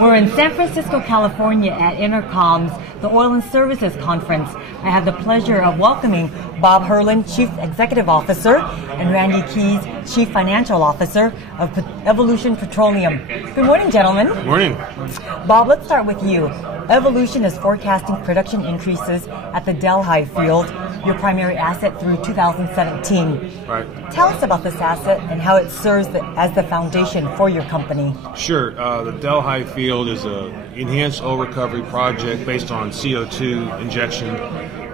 We're in San Francisco, California at EnerCom's the Oil and Services Conference. I have the pleasure of welcoming Bob Herlin, Chief Executive Officer, and Randy Keys, Chief Financial Officer of Evolution Petroleum. Good morning, gentlemen. Good morning. Bob, let's start with you. Evolution is forecasting production increases at the Delhi field, your primary asset, through 2017. Right. Tell us about this asset and how it serves as the foundation for your company. Sure. The Delhi field is an enhanced oil recovery project based on CO2 injection.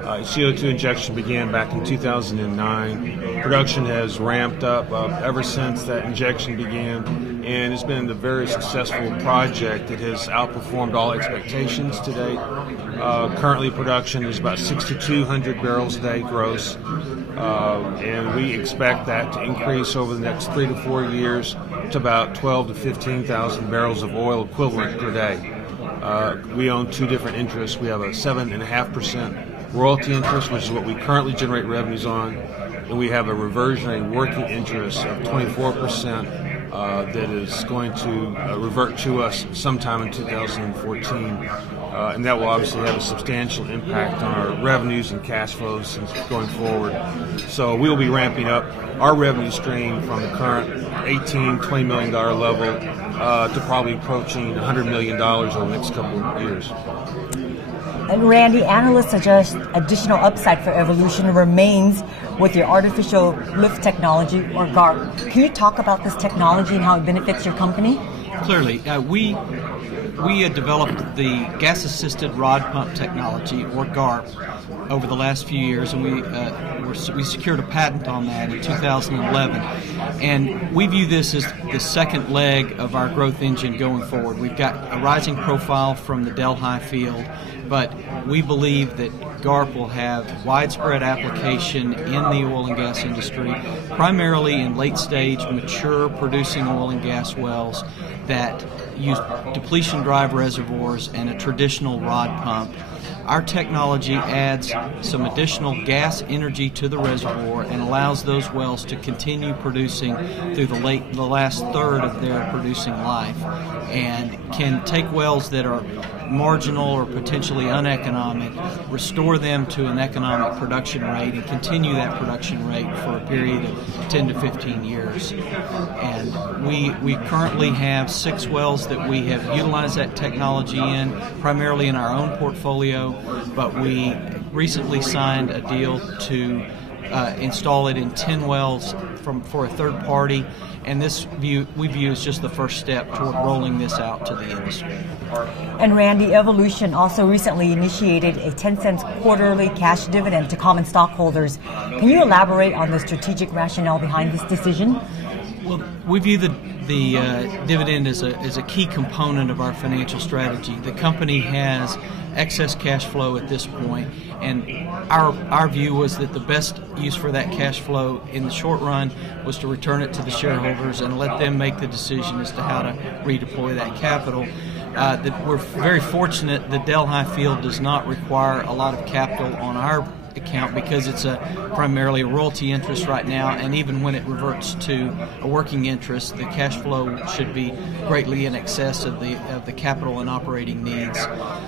CO2 injection began back in 2009. Production has ramped up ever since that injection began, and it's been a very successful project. It has outperformed all expectations to date. Currently, production is about 6,200 barrels a day gross, and we expect that to increase over the next 3 to 4 years to about 12 to 15,000 barrels of oil equivalent per day. We own two different interests. We have a 7.5% royalty interest, which is what we currently generate revenues on, and we have a reversionary working interest of 24% that is going to revert to us sometime in 2014, and that will obviously have a substantial impact on our revenues and cash flows going forward. So we will be ramping up our revenue stream from the current $20 million level to probably approaching $100 million over the next couple of years. And Randy, analysts suggest additional upside for Evolution remains with your artificial lift technology, or GARP. Can you talk about this technology and how it benefits your company? Clearly, we had developed the gas-assisted rod pump technology, or GARP, over the last few years, and we secured a patent on that in 2011. And we view this as the second leg of our growth engine going forward. We've got a rising profile from the Delhi field, but we believe that GARP will have widespread application in the oil and gas industry, primarily in late-stage, mature producing oil and gas wells that use depletion drive reservoirs and a traditional rod pump. Our technology adds some additional gas energy to the reservoir and allows those wells to continue producing through the last third of their producing life, and can take wells that are marginal or potentially uneconomic, restore them to an economic production rate, and continue that production rate for a period of 10 to 15 years. And we currently have 6 wells that we have utilized that technology in, primarily in our own portfolio, but we recently signed a deal to install it in 10 wells for a third party, and we view as just the first step toward rolling this out to the industry. And Randy, Evolution also recently initiated a 10-cent quarterly cash dividend to common stockholders. Can you elaborate on the strategic rationale behind this decision? Well, we view the dividend as a key component of our financial strategy. The company has excess cash flow at this point, and our view was that the best use for that cash flow in the short run was to return it to the shareholders and let them make the decision as to how to redeploy that capital. That we're very fortunate the Delhi field does not require a lot of capital on our account because it's primarily a royalty interest right now, and even when it reverts to a working interest, the cash flow should be greatly in excess of the capital and operating needs.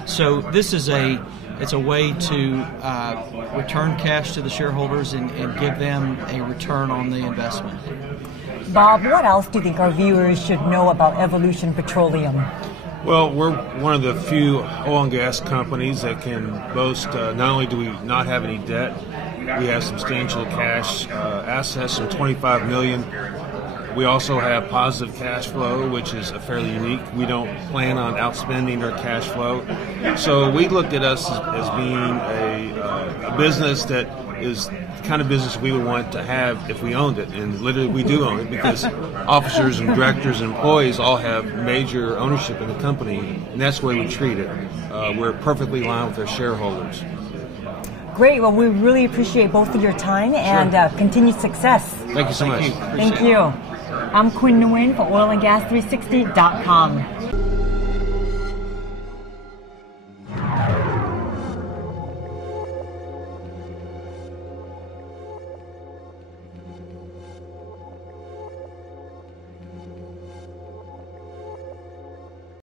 So this is it's a way to return cash to the shareholders and give them a return on the investment. Bob, what else do you think our viewers should know about Evolution Petroleum? Well, we're one of the few oil and gas companies that can boast, not only do we not have any debt, we have substantial cash assets, some $25 million. We also have positive cash flow, which is fairly unique. We don't plan on outspending our cash flow. So we looked at us as being a business that is the kind of business we would want to have if we owned it. And literally we do own it because officers and directors and employees all have major ownership in the company, and that's the way we treat it. We're perfectly aligned with our shareholders. Great. Well, we really appreciate both of your time and continued success. Thank you so much. Thank you. I'm Quinn Nguyen for oilandgas360.com.